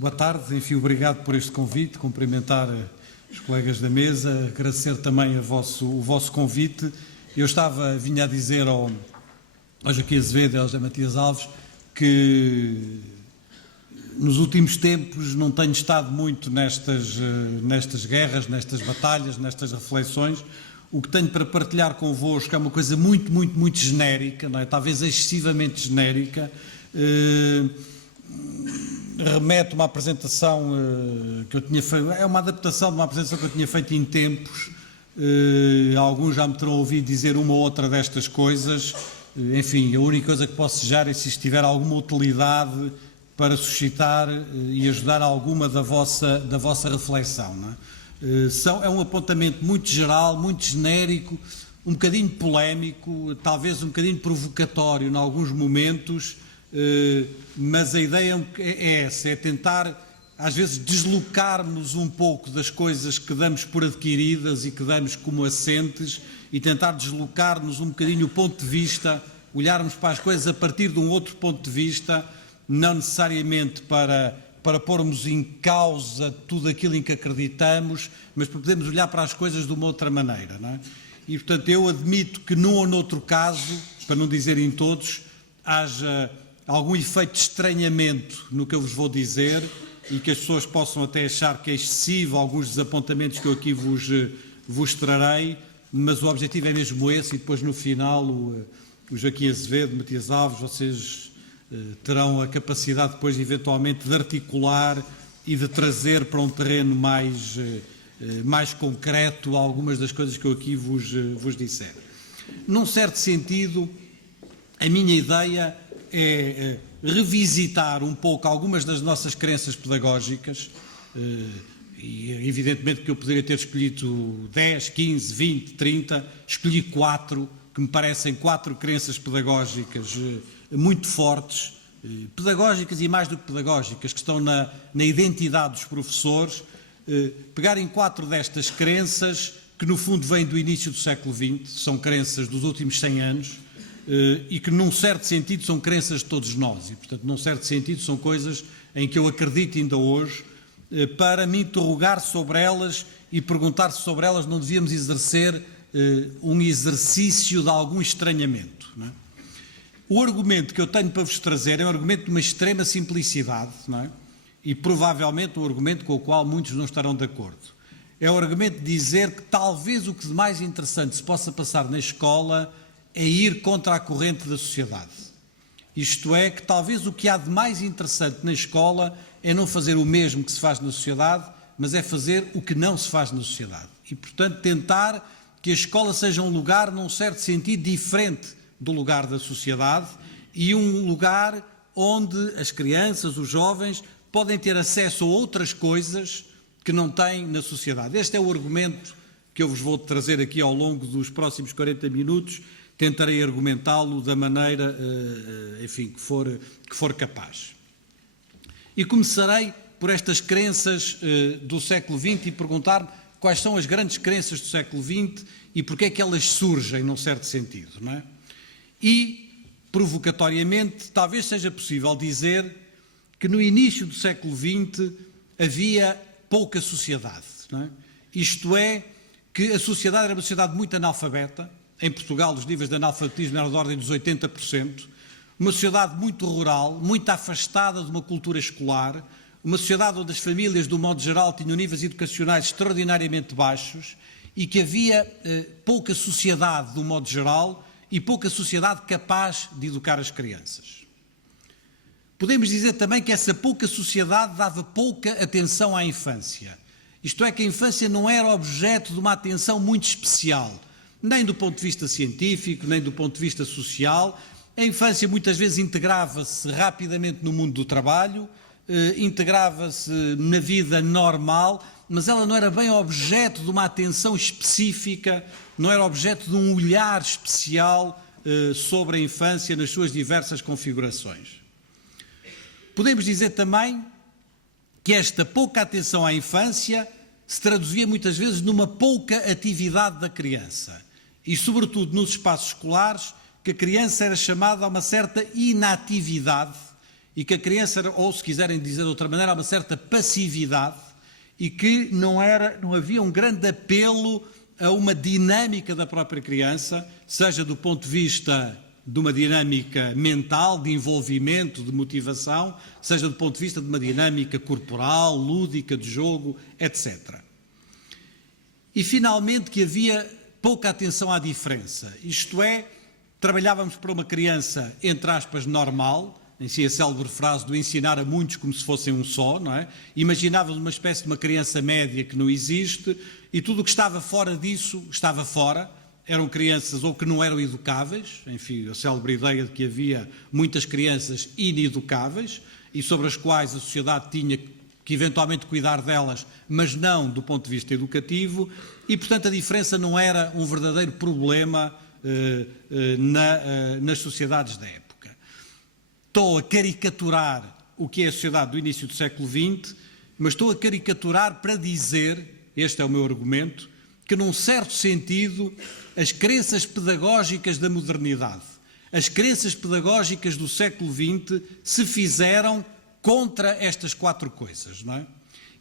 Boa tarde, enfim, obrigado por este convite, cumprimentar os colegas da mesa, agradecer também o vosso convite. Eu vinha a dizer ao Joaquim Azevedo e ao José Matias Alves que nos últimos tempos não tenho estado muito nestas guerras, nestas batalhas, nestas reflexões. O que tenho para partilhar convosco é uma coisa muito genérica, não é? Talvez excessivamente genérica. Remete uma apresentação que eu tinha feito, é uma adaptação de uma apresentação que eu tinha feito em tempos. Alguns já me terão ouvido dizer uma ou outra destas coisas. Enfim, a única coisa que posso desejar é se isto tiver alguma utilidade para suscitar e ajudar alguma da vossa reflexão, não é? É um apontamento muito geral, muito genérico, um bocadinho polémico, talvez um bocadinho provocatório em alguns momentos, mas a ideia é essa, é tentar às vezes deslocar-nos um pouco das coisas que damos por adquiridas e que damos como assentes e tentar deslocar-nos um bocadinho o ponto de vista, olharmos para as coisas a partir de um outro ponto de vista, não necessariamente para pormos em causa tudo aquilo em que acreditamos, mas para podermos olhar para as coisas de uma outra maneira, não é? E, portanto, eu admito que num ou noutro caso, para não dizer em todos, haja algum efeito de estranhamento no que eu vos vou dizer e que as pessoas possam até achar que é excessivo alguns dos apontamentos que eu aqui vos trarei, mas o objetivo é mesmo esse e depois no final o Joaquim Azevedo, Matias Alves, vocês terão a capacidade depois eventualmente de articular e de trazer para um terreno mais concreto algumas das coisas que eu aqui vos disser. Num certo sentido, a minha ideia é revisitar um pouco algumas das nossas crenças pedagógicas, e evidentemente que eu poderia ter escolhido 10, 15, 20, 30, escolhi 4, que me parecem 4 crenças pedagógicas muito fortes, pedagógicas e mais do que pedagógicas, que estão na identidade dos professores, pegar em 4 destas crenças, que no fundo vêm do início do século XX, são crenças dos últimos 100 anos, e que num certo sentido são crenças de todos nós, e portanto num certo sentido são coisas em que eu acredito ainda hoje, para me interrogar sobre elas e perguntar se sobre elas não devíamos exercer um exercício de algum estranhamento, não é? O argumento que eu tenho para vos trazer é um argumento de uma extrema simplicidade, não é? E provavelmente um argumento com o qual muitos não estarão de acordo. É o argumento de dizer que talvez o que de mais interessante se possa passar na escola é ir contra a corrente da sociedade. Isto é, que talvez o que há de mais interessante na escola é não fazer o mesmo que se faz na sociedade, mas é fazer o que não se faz na sociedade. E, portanto, tentar que a escola seja um lugar, num certo sentido, diferente do lugar da sociedade e um lugar onde as crianças, os jovens, podem ter acesso a outras coisas que não têm na sociedade. Este é o argumento que eu vos vou trazer aqui ao longo dos próximos 40 minutos. Tentarei argumentá-lo da maneira, enfim, que for capaz. E começarei por estas crenças do século XX e perguntar-me quais são as grandes crenças do século XX e porque é que elas surgem, num certo sentido, não é? E, provocatoriamente, talvez seja possível dizer que no início do século XX havia pouca sociedade, não é? Isto é, que a sociedade era uma sociedade muito analfabeta. Em Portugal os níveis de analfabetismo eram da ordem dos 80%, uma sociedade muito rural, muito afastada de uma cultura escolar, uma sociedade onde as famílias, do modo geral, tinham níveis educacionais extraordinariamente baixos e que havia pouca sociedade, do modo geral, e pouca sociedade capaz de educar as crianças. Podemos dizer também que essa pouca sociedade dava pouca atenção à infância. Isto é, que a infância não era objeto de uma atenção muito especial, nem do ponto de vista científico, nem do ponto de vista social. A infância muitas vezes integrava-se rapidamente no mundo do trabalho, integrava-se na vida normal, mas ela não era bem objeto de uma atenção específica, não era objeto de um olhar especial sobre a infância nas suas diversas configurações. Podemos dizer também que esta pouca atenção à infância se traduzia muitas vezes numa pouca atividade da criança e, sobretudo, nos espaços escolares, que a criança era chamada a uma certa inatividade e que a criança, ou se quiserem dizer de outra maneira, há uma certa passividade e que não havia um grande apelo a uma dinâmica da própria criança, seja do ponto de vista de uma dinâmica mental, de envolvimento, de motivação, seja do ponto de vista de uma dinâmica corporal, lúdica, de jogo, etc. E, finalmente, que havia pouca atenção à diferença, isto é, trabalhávamos para uma criança, entre aspas, normal, em si a célebre frase do ensinar a muitos como se fossem um só, não é? Imaginávamos uma espécie de uma criança média que não existe e tudo o que estava fora disso estava fora. Eram crianças ou que não eram educáveis, enfim, a célebre ideia de que havia muitas crianças ineducáveis e sobre as quais a sociedade tinha que eventualmente cuidar delas, mas não do ponto de vista educativo, e portanto a diferença não era um verdadeiro problema nas sociedades da época. Estou a caricaturar o que é a sociedade do início do século XX, mas estou a caricaturar para dizer, este é o meu argumento, que num certo sentido as crenças pedagógicas da modernidade, as crenças pedagógicas do século XX se fizeram contra estas quatro coisas, não é?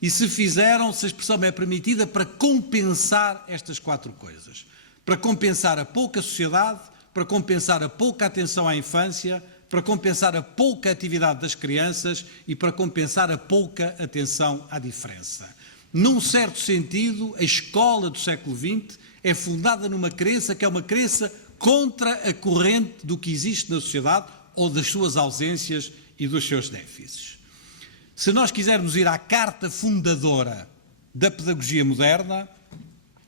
E se fizeram, se a expressão me é permitida, para compensar estas quatro coisas. Para compensar a pouca sociedade, para compensar a pouca atenção à infância, para compensar a pouca atividade das crianças e para compensar a pouca atenção à diferença. Num certo sentido, a escola do século XX é fundada numa crença que é uma crença contra a corrente do que existe na sociedade ou das suas ausências e dos seus déficits. Se nós quisermos ir à carta fundadora da pedagogia moderna,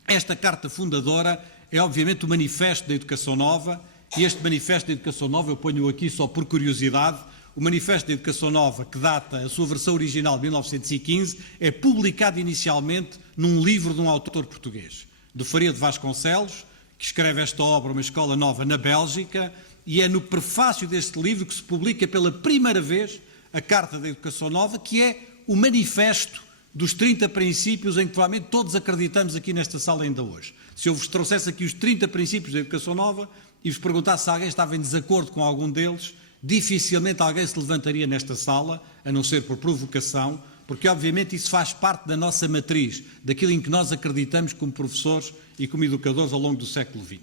esta carta fundadora é obviamente o Manifesto da Educação Nova, e este Manifesto da Educação Nova, eu ponho aqui só por curiosidade, o Manifesto da Educação Nova, que data a sua versão original de 1915, é publicado inicialmente num livro de um autor português, de Faria de Vasconcelos, que escreve esta obra, Uma Escola Nova na Bélgica, e é no prefácio deste livro que se publica pela primeira vez a Carta da Educação Nova, que é o manifesto dos 30 princípios em que provavelmente todos acreditamos aqui nesta sala ainda hoje. Se eu vos trouxesse aqui os 30 princípios da Educação Nova e vos perguntasse se alguém estava em desacordo com algum deles, dificilmente alguém se levantaria nesta sala, a não ser por provocação, porque obviamente isso faz parte da nossa matriz, daquilo em que nós acreditamos como professores e como educadores ao longo do século XX.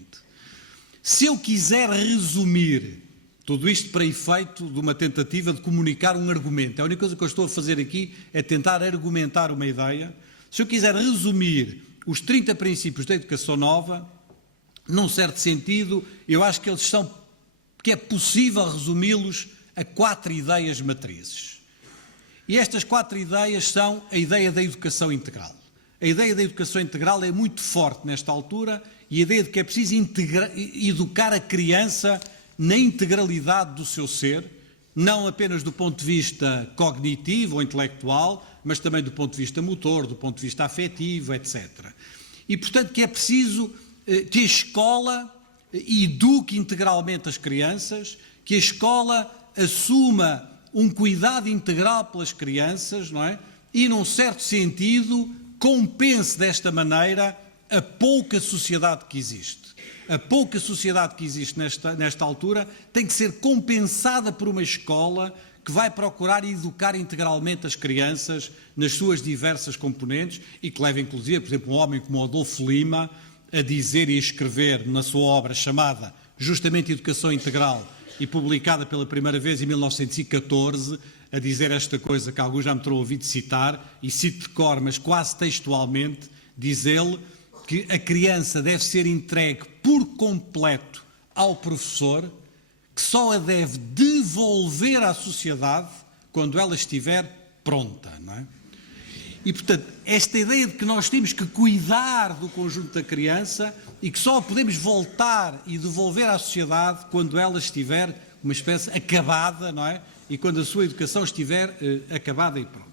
Se eu quiser resumir tudo isto para efeito de uma tentativa de comunicar um argumento, a única coisa que eu estou a fazer aqui é tentar argumentar uma ideia. Se eu quiser resumir os 30 princípios da Educação Nova, num certo sentido, eu acho que que é possível resumi-los a 4 ideias matrizes. E estas 4 ideias são a ideia da educação integral. A ideia da educação integral é muito forte nesta altura e a ideia de que é preciso educar a criança na integralidade do seu ser, não apenas do ponto de vista cognitivo ou intelectual, mas também do ponto de vista motor, do ponto de vista afetivo, etc. E, portanto, que é preciso que a escola eduque integralmente as crianças, que a escola assuma um cuidado integral pelas crianças, não é? E, num certo sentido, compense desta maneira a pouca sociedade que existe. A pouca sociedade que existe nesta altura tem que ser compensada por uma escola que vai procurar educar integralmente as crianças nas suas diversas componentes e que leva, inclusive, por exemplo, um homem como Adolfo Lima a dizer e a escrever na sua obra chamada justamente Educação Integral e publicada pela primeira vez em 1914, a dizer esta coisa que alguns já me terão ouvido citar, e cito de cor, mas quase textualmente, diz ele que a criança deve ser entregue por completo ao professor, que só a deve devolver à sociedade quando ela estiver pronta, não é? E, portanto, esta ideia de que nós temos que cuidar do conjunto da criança e que só a podemos voltar e devolver à sociedade quando ela estiver uma espécie acabada, não é? E quando a sua educação estiver acabada e pronta.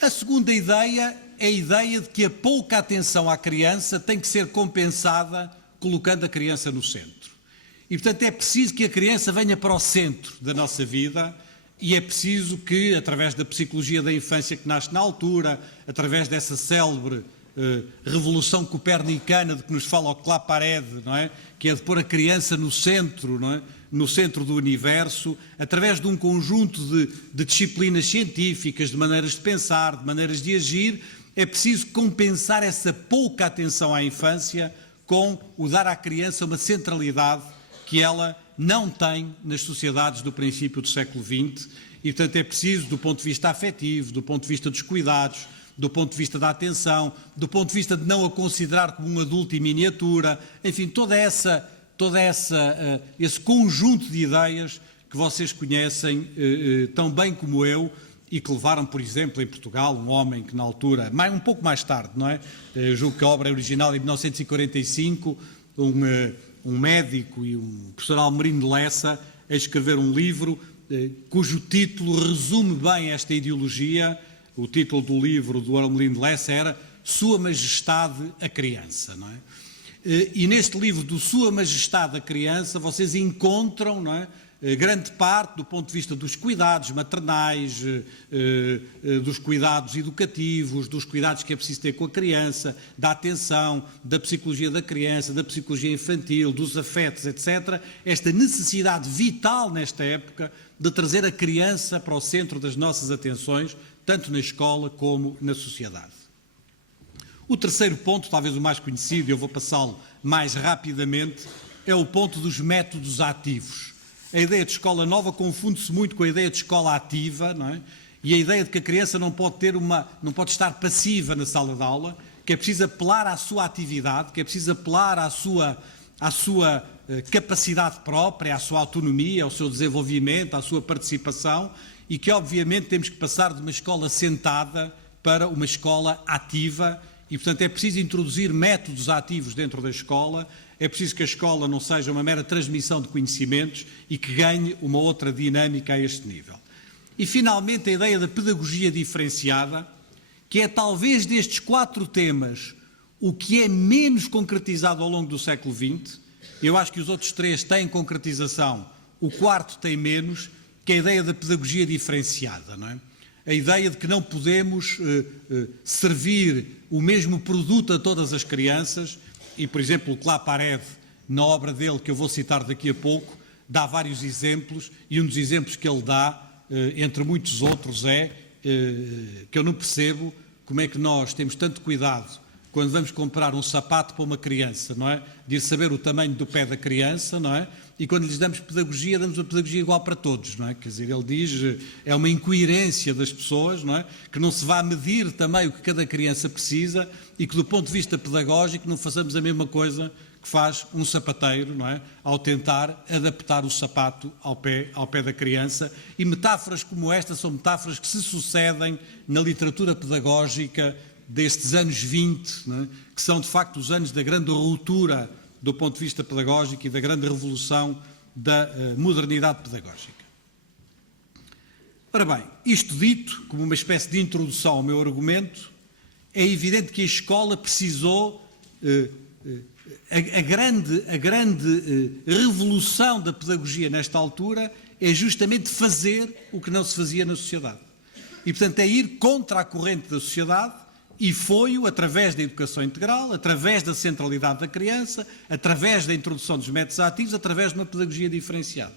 A segunda ideia é a ideia de que a pouca atenção à criança tem que ser compensada colocando a criança no centro. E, portanto, é preciso que a criança venha para o centro da nossa vida e é preciso que, através da psicologia da infância que nasce na altura, através dessa célebre revolução copernicana de que nos fala o Claparede, não é? Que é de pôr a criança no centro, não é? No centro do universo, através de um conjunto de disciplinas científicas, de maneiras de pensar, de maneiras de agir, é preciso compensar essa pouca atenção à infância com o dar à criança uma centralidade que ela não tem nas sociedades do princípio do século XX e, portanto, é preciso, do ponto de vista afetivo, do ponto de vista dos cuidados, do ponto de vista da atenção, do ponto de vista de não a considerar como um adulto em miniatura, enfim, esse conjunto de ideias que vocês conhecem tão bem como eu e que levaram, por exemplo, em Portugal, um homem que na altura, um pouco mais tarde, não é? Julgo que a obra é original em 1945, um médico e um professor Almerino de Lessa, a escrever um livro cujo título resume bem esta ideologia. O título do livro do Almerino de Lessa era Sua Majestade a Criança, não é? E neste livro do Sua Majestade a Criança vocês encontram, não é, grande parte do ponto de vista dos cuidados maternais, dos cuidados educativos, dos cuidados que é preciso ter com a criança, da atenção, da psicologia da criança, da psicologia infantil, dos afetos, etc. Esta necessidade vital nesta época de trazer a criança para o centro das nossas atenções, tanto na escola como na sociedade. O terceiro ponto, talvez o mais conhecido, e eu vou passá-lo mais rapidamente, é o ponto dos métodos ativos. A ideia de escola nova confunde-se muito com a ideia de escola ativa, não é? E a ideia de que a criança não pode estar passiva na sala de aula, que é preciso apelar à sua atividade, que é preciso apelar à sua capacidade própria, à sua autonomia, ao seu desenvolvimento, à sua participação, e que obviamente temos que passar de uma escola sentada para uma escola ativa. E, portanto, é preciso introduzir métodos ativos dentro da escola, é preciso que a escola não seja uma mera transmissão de conhecimentos e que ganhe uma outra dinâmica a este nível. E, finalmente, a ideia da pedagogia diferenciada, que é talvez destes 4 temas o que é menos concretizado ao longo do século XX. Eu acho que os outros 3 têm concretização, o 4º tem menos, que é a ideia da pedagogia diferenciada, não é? A ideia de que não podemos servir o mesmo produto a todas as crianças, e, por exemplo, o Claparede, na obra dele, que eu vou citar daqui a pouco, dá vários exemplos, e um dos exemplos que ele dá, entre muitos outros, é que eu não percebo como é que nós temos tanto cuidado quando vamos comprar um sapato para uma criança, não é? De ir saber o tamanho do pé da criança, não é? E quando lhes damos uma pedagogia igual para todos, não é? Quer dizer, ele diz, é uma incoerência das pessoas, não é? Que não se vá medir também o que cada criança precisa e que do ponto de vista pedagógico não façamos a mesma coisa que faz um sapateiro, não é? Ao tentar adaptar o sapato ao pé da criança. E metáforas como esta são metáforas que se sucedem na literatura pedagógica destes anos 20, não é? Que são de facto os anos da grande ruptura do ponto de vista pedagógico e da grande revolução da modernidade pedagógica. Ora bem, isto dito, como uma espécie de introdução ao meu argumento, é evidente que a escola precisou, a grande revolução da pedagogia nesta altura é justamente fazer o que não se fazia na sociedade. E, portanto, é ir contra a corrente da sociedade. E foi-o através da educação integral, através da centralidade da criança, através da introdução dos métodos ativos, através de uma pedagogia diferenciada.